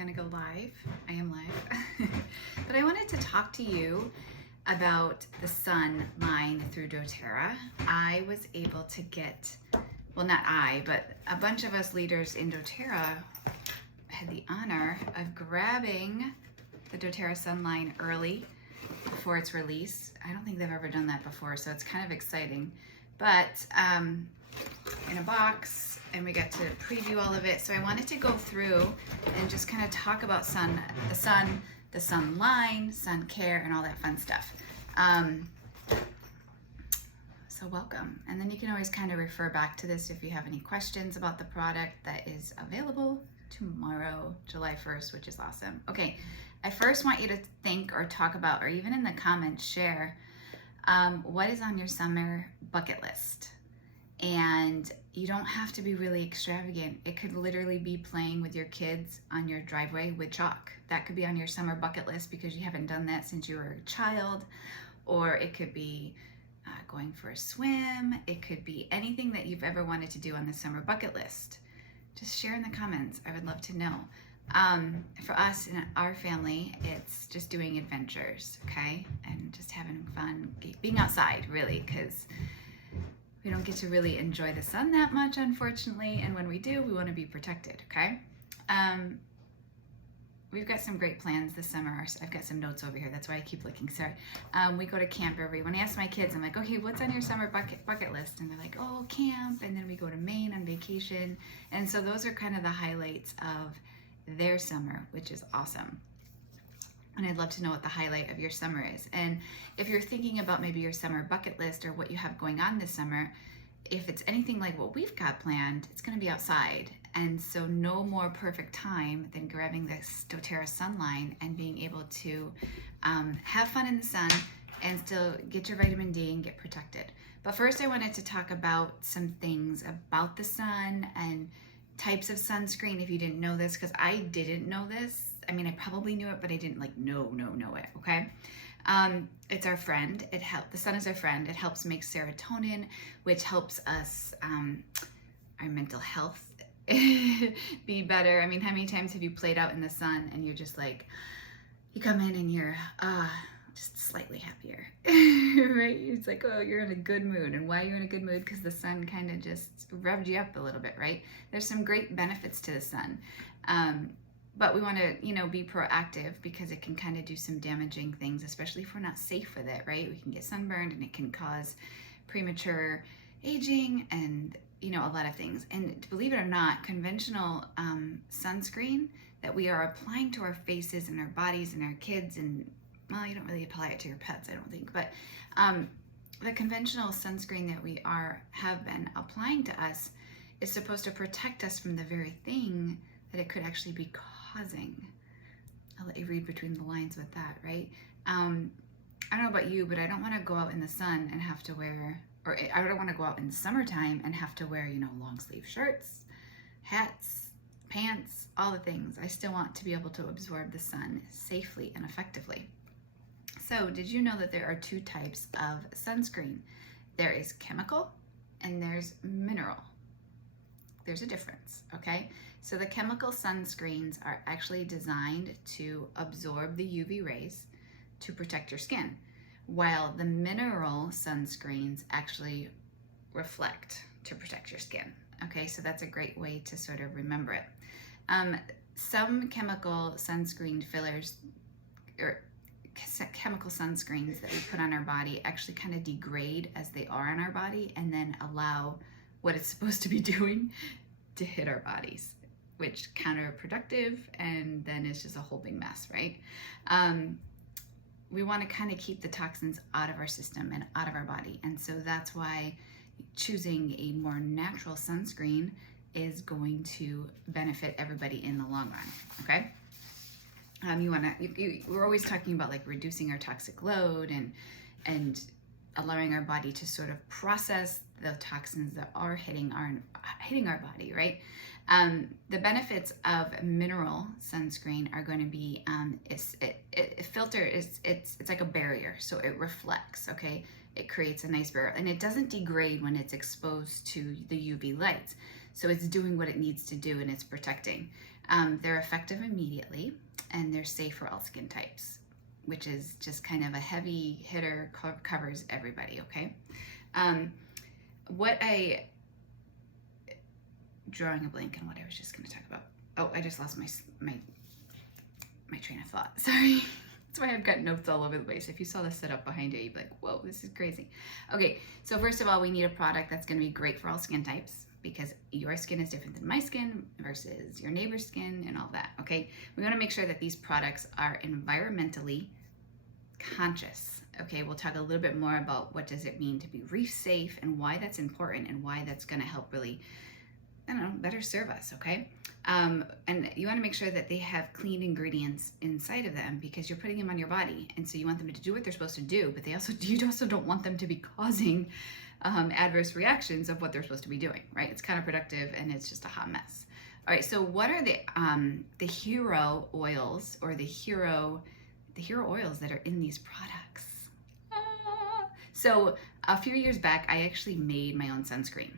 gonna go live. I am live. But I wanted to talk to you about the sun line through doTERRA. I was able to get, well, not I, but a bunch of us leaders in doTERRA had the honor of grabbing the doTERRA sun line early before its release. I don't think they've ever done that before, so it's kind of exciting. But in a box, and we got to preview all of it. So I wanted to go through and just kind of talk about the sun line, sun care, and all that fun stuff. So welcome. And then you can always kind of refer back to this if you have any questions about the product that is available tomorrow, July 1st, which is awesome. Okay, I first want you to think or talk about, or even in the comments, share what is on your summer bucket list. And you don't have to be really extravagant. It could literally be playing with your kids on your driveway with chalk. That could be on your summer bucket list because you haven't done that since you were a child. Or it could be going for a swim. It could be anything that you've ever wanted to do on the summer bucket list. Just share in the comments. I would love to know. For us in our family, it's just doing adventures, okay? And just having fun, being outside, really, because we don't get to really enjoy the sun that much, unfortunately, and when we do, we want to be protected, okay? We've got some great plans this summer. I've got some notes over here. That's why I keep looking. Sorry. We go to camp when I ask my kids, I'm like, okay, what's on your summer bucket list? And they're like, oh, camp. And then we go to Maine on vacation. And so those are kind of the highlights of their summer, which is awesome. And I'd love to know what the highlight of your summer is. And if you're thinking about maybe your summer bucket list or what you have going on this summer, if it's anything like what we've got planned, it's going to be outside. And so no more perfect time than grabbing this doTERRA sunline and being able to have fun in the sun and still get your vitamin D and get protected. But first I wanted to talk about some things about the sun and types of sunscreen if you didn't know this, because I didn't know this. I mean, I probably knew it, but I didn't know it, okay? It's our friend. The sun is our friend. It helps make serotonin, which helps us, our mental health be better. I mean, how many times have you played out in the sun and you're just like, you come in and you're just slightly happier, right? It's like, oh, you're in a good mood. And why are you in a good mood? Because the sun kind of just revved you up a little bit, right? There's some great benefits to the sun. But we want to, be proactive because it can kind of do some damaging things, especially if we're not safe with it, right? We can get sunburned and it can cause premature aging and, a lot of things. And believe it or not, conventional sunscreen that we are applying to our faces and our bodies and our kids, and, well, you don't really apply it to your pets, I don't think, but the conventional sunscreen that we have been applying to us is supposed to protect us from the very thing that it could actually be causing. I'll let you read between the lines with that, right? I don't know about you, but I don't want to go out in the sun and have to wear, or I don't want to go out in the summertime and have to wear, long sleeve shirts, hats, pants, all the things. I still want to be able to absorb the sun safely and effectively. So did you know that there are two types of sunscreen? There is chemical and there's mineral. There's a difference, okay? So the chemical sunscreens are actually designed to absorb the UV rays to protect your skin, while the mineral sunscreens actually reflect to protect your skin, okay? So that's a great way to sort of remember it. Some chemical sunscreen fillers, or chemical sunscreens that we put on our body actually kind of degrade as they are on our body and then allow what it's supposed to be doing to hit our bodies, which counterproductive, and then it's just a whole big mess, right? We want to kind of keep the toxins out of our system and out of our body, and so that's why choosing a more natural sunscreen is going to benefit everybody in the long run, okay? We're always talking about like reducing our toxic load and allowing our body to sort of process the toxins that are hitting our body, right? The benefits of mineral sunscreen are going to be it's like a barrier, so it reflects, okay? It creates a nice barrier, and it doesn't degrade when it's exposed to the UV lights. So it's doing what it needs to do, and it's protecting. They're effective immediately, and they're safe for all skin types, which is just kind of a heavy hitter, covers everybody, okay? Drawing a blank on what I was just going to talk about. Oh, I just lost my train of thought. Sorry. That's why I've got notes all over the place. If you saw the setup behind it, you'd be like, whoa, this is crazy. Okay, so first of all, we need a product that's going to be great for all skin types, because your skin is different than my skin versus your neighbor's skin and all that, okay? We want to make sure that these products are environmentally conscious, okay? We'll talk a little bit more about what does it mean to be reef safe and why that's important and why that's going to help really, I don't know, better serve us, okay? And you want to make sure that they have clean ingredients inside of them, because you're putting them on your body, and so you want them to do what they're supposed to do, but you also don't want them to be causing adverse reactions of what they're supposed to be doing, right? It's counterproductive, and it's just a hot mess. All right, so what are the hero oils, or the hero oils that are in these products? So a few years back, I actually made my own sunscreen.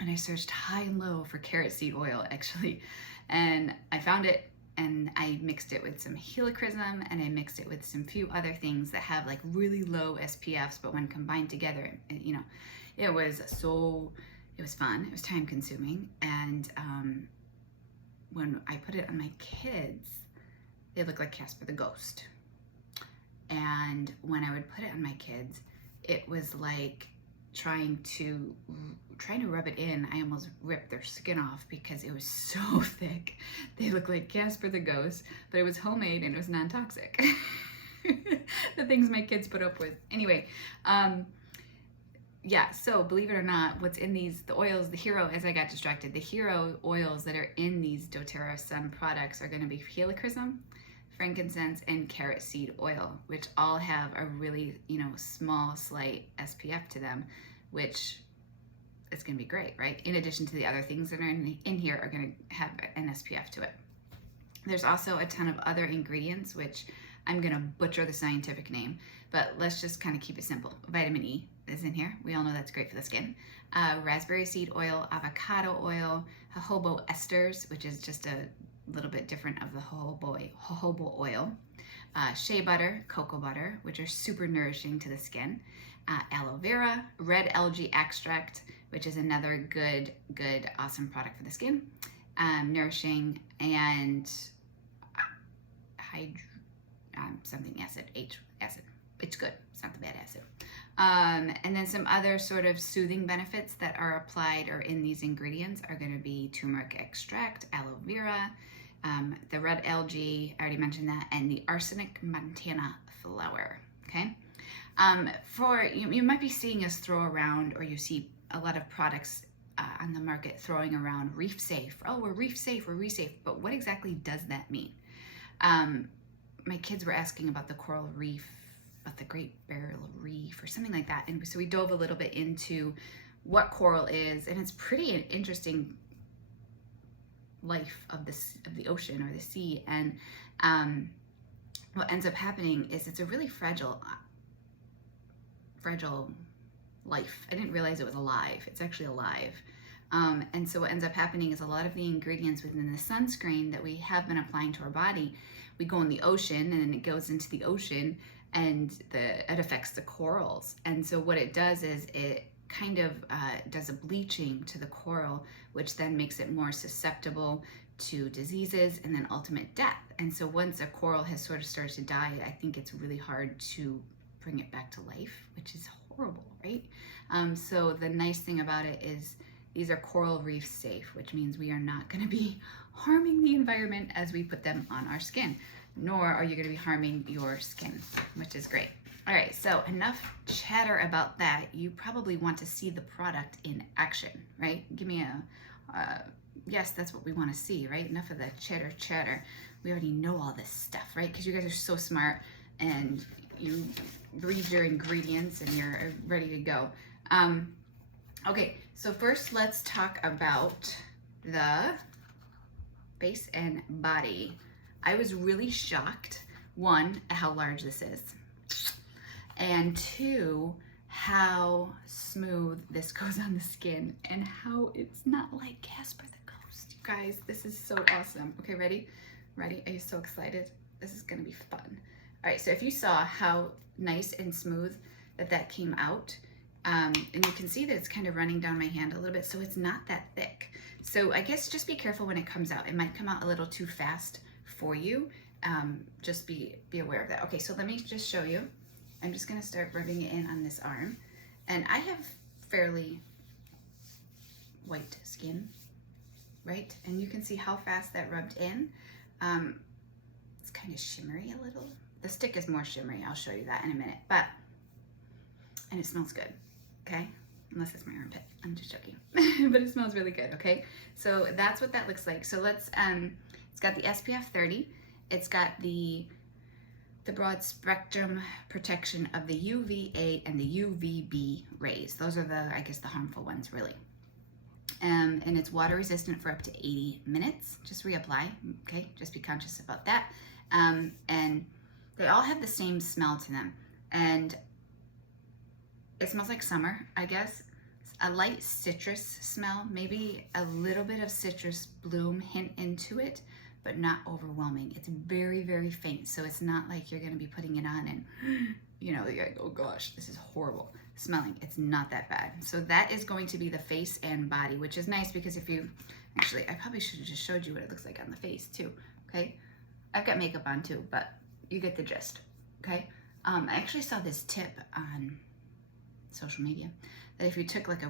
And I searched high and low for carrot seed oil, actually. And I found it, and I mixed it with some helichrysum, and I mixed it with some few other things that have like really low SPFs, but when combined together, it was fun. It was time consuming. And when I put it on my kids, they looked like Casper the Ghost. And when I would put it on my kids, it was like trying to rub it in. I almost ripped their skin off because it was so thick. They looked like Casper the Ghost, but it was homemade and it was non-toxic. The things my kids put up with. Anyway, yeah, so believe it or not, what's in the oils, the hero, as I got distracted, the hero oils that are in these doTERRA Sun products are going to be helichrysum, frankincense, and carrot seed oil, which all have a really, small, slight SPF to them, which is going to be great, right? In addition to the other things that are in here are going to have an SPF to it. There's also a ton of other ingredients, which I'm going to butcher the scientific name, but let's just kind of keep it simple. Vitamin E is in here. We all know that's great for the skin. Raspberry seed oil, avocado oil, jojoba esters, which is just a little bit different of the jojoba oil, shea butter, cocoa butter, which are super nourishing to the skin, aloe vera, red algae extract, which is another good, awesome product for the skin, nourishing, and something acid, H acid. It's good. It's not the bad acid. And then some other sort of soothing benefits that are applied or in these ingredients are going to be turmeric extract, aloe vera, the red algae, I already mentioned that, and the arsenic montana flower, okay? You might be seeing us throw around, or you see a lot of products on the market throwing around reef safe. Oh, we're reef safe, but what exactly does that mean? My kids were asking about the coral reef, about the Great Barrier Reef or something like that, and so we dove a little bit into what coral is, and it's pretty an interesting life of the ocean or the sea. And what ends up happening is it's a really fragile life. I didn't realize it was alive. It's actually alive. And so what ends up happening is a lot of the ingredients within the sunscreen that we have been applying to our body, we go in the ocean, and then it goes into the ocean, and it affects the corals. And so what it does is it kind of does a bleaching to the coral, which then makes it more susceptible to diseases and then ultimate death. And so once a coral has sort of started to die, I think it's really hard to bring it back to life, which is horrible, right? So the nice thing about it is these are coral reef safe, which means we are not going to be harming the environment as we put them on our skin, nor are you going to be harming your skin, which is great. All right, so enough chatter about that. You probably want to see the product in action, right? Give me yes, that's what we want to see, right? Enough of the chatter. We already know all this stuff, right? Because you guys are so smart, and you read your ingredients, and you're ready to go. Okay, so first let's talk about the face and body. I was really shocked, one, at how large this is, and two, how smooth this goes on the skin, and how it's not like Casper the Ghost. guys, this is so awesome. Okay, ready? Ready? Are you so excited? This is gonna be fun. All right, so if you saw how nice and smooth that came out, and you can see that it's kind of running down my hand a little bit, so it's not that thick. So I guess just be careful when it comes out. It might come out a little too fast for you. Just be aware of that. Okay, so let me just show you. I'm just gonna start rubbing it in on this arm. And I have fairly white skin, right? And you can see how fast that rubbed in. It's kind of shimmery a little. The stick is more shimmery. I'll show you that in a minute. And it smells good, okay? Unless it's my armpit. I'm just joking. But it smells really good, okay? So that's what that looks like. So let's, it's got the SPF 30. It's got the broad spectrum protection of the UVA and the UVB rays. Those are the, I guess, the harmful ones, really. And it's water resistant for up to 80 minutes. Just reapply, okay? Just be conscious about that. And they all have the same smell to them. And it smells like summer, I guess. A light citrus smell, maybe a little bit of citrus bloom hint into it, but not overwhelming. It's very, very faint. So it's not like you're gonna be putting it on and, you know, you're like, oh gosh, this is horrible smelling. It's not that bad. So that is going to be the face and body, which is nice because if you, actually, I probably should have just showed you what it looks like on the face too, okay? I've got makeup on too, but you get the gist, okay? I actually saw this tip on social media that if you took like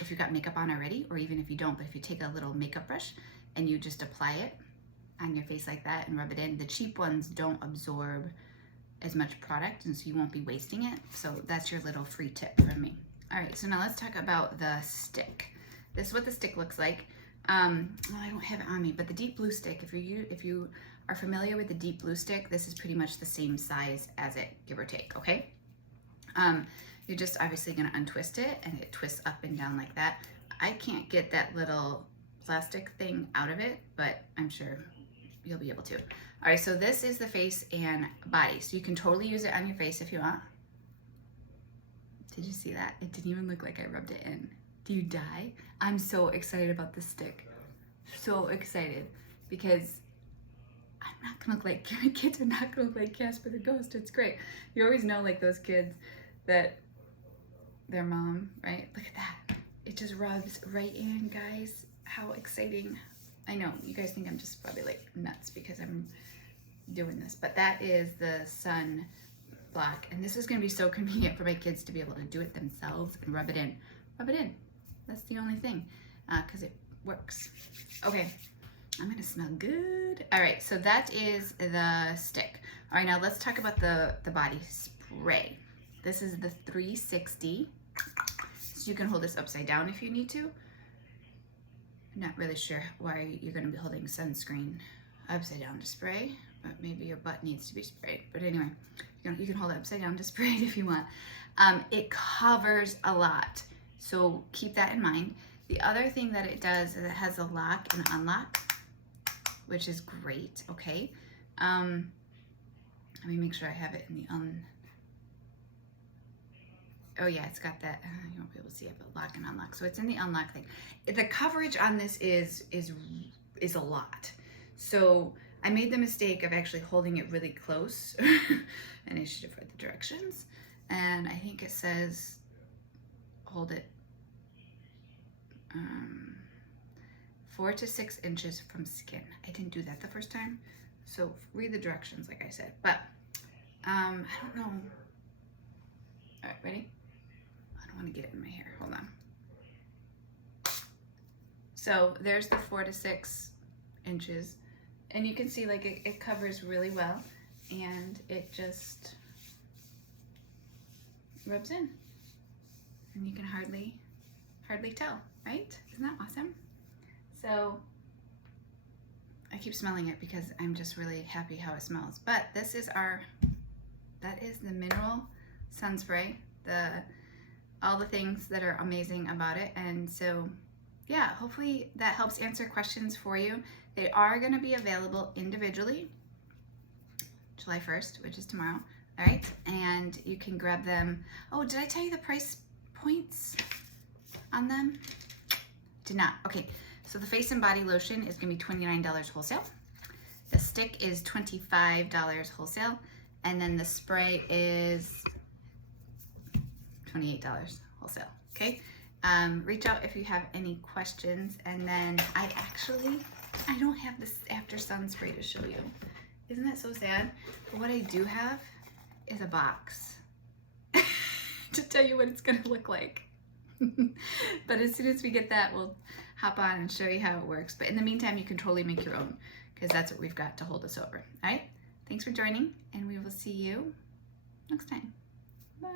if you got makeup on already, or even if you don't, but if you take a little makeup brush and you just apply it on your face like that and rub it in, the cheap ones don't absorb as much product, and so you won't be wasting it. So that's your little free tip from me. All right, so now let's talk about the stick. This is what the stick looks like. Well, I don't have it on me, but the deep blue stick, if you are familiar with the deep blue stick, this is pretty much the same size as it, give or take, okay? You're just obviously gonna untwist it, and it twists up and down like that. I can't get that little plastic thing out of it, but I'm sure you'll be able to. All right, so this is the face and body. So you can totally use it on your face if you want. Did you see that? It didn't even look like I rubbed it in. Do you die? I'm so excited about this stick. So excited, because I'm not gonna look like, my kids are not gonna look like Casper the Ghost. It's great. You always know, like those kids that their mom, right? Look at that. It just rubs right in, guys. How exciting. I know, you guys think I'm just probably like nuts because I'm doing this, but that is the sun block. And this is gonna be so convenient for my kids to be able to do it themselves and rub it in. Rub it in. That's the only thing, because it works. Okay, I'm gonna smell good. All right, so that is the stick. All right, now let's talk about the body spray. This is the 360. So you can hold this upside down if you need to. I'm not really sure why you're gonna be holding sunscreen upside down to spray, but maybe your butt needs to be sprayed. But anyway, you can hold it upside down to spray it if you want. It covers a lot, so keep that in mind. The other thing that it does is it has a lock and unlock, which is great, okay? Let me make sure I have it in the oh yeah, it's got that, you won't be able to see it, but lock and unlock. So it's in the unlock thing. The coverage on this is a lot. So I made the mistake of actually holding it really close, and I should have read the directions. And I think it says, hold it 4 to 6 inches from skin. I didn't do that the first time. So read the directions, like I said, but I don't know. All right, ready? I don't want to get it in my hair, hold on. So there's the 4 to 6 inches. And you can see like it covers really well, and it just rubs in. And you can hardly tell, right? Isn't that awesome? So I keep smelling it because I'm just really happy how it smells. But this is that is the mineral sun spray, all the things that are amazing about it. And so yeah, hopefully that helps answer questions for you. They are gonna be available individually July 1st, which is tomorrow, all right? And you can grab them. Oh, did I tell you the price points on them? Did not, okay. So the face and body lotion is gonna be $29 wholesale. The stick is $25 wholesale. And then the spray is $28 wholesale, okay? Reach out if you have any questions. And then I don't have this after sun spray to show you. Isn't that so sad? But what I do have is a box to tell you what it's gonna look like. But as soon as we get that, we'll hop on and show you how it works. But in the meantime, you can totally make your own, because that's what we've got to hold us over. All right? Thanks for joining, and we will see you next time. Bye.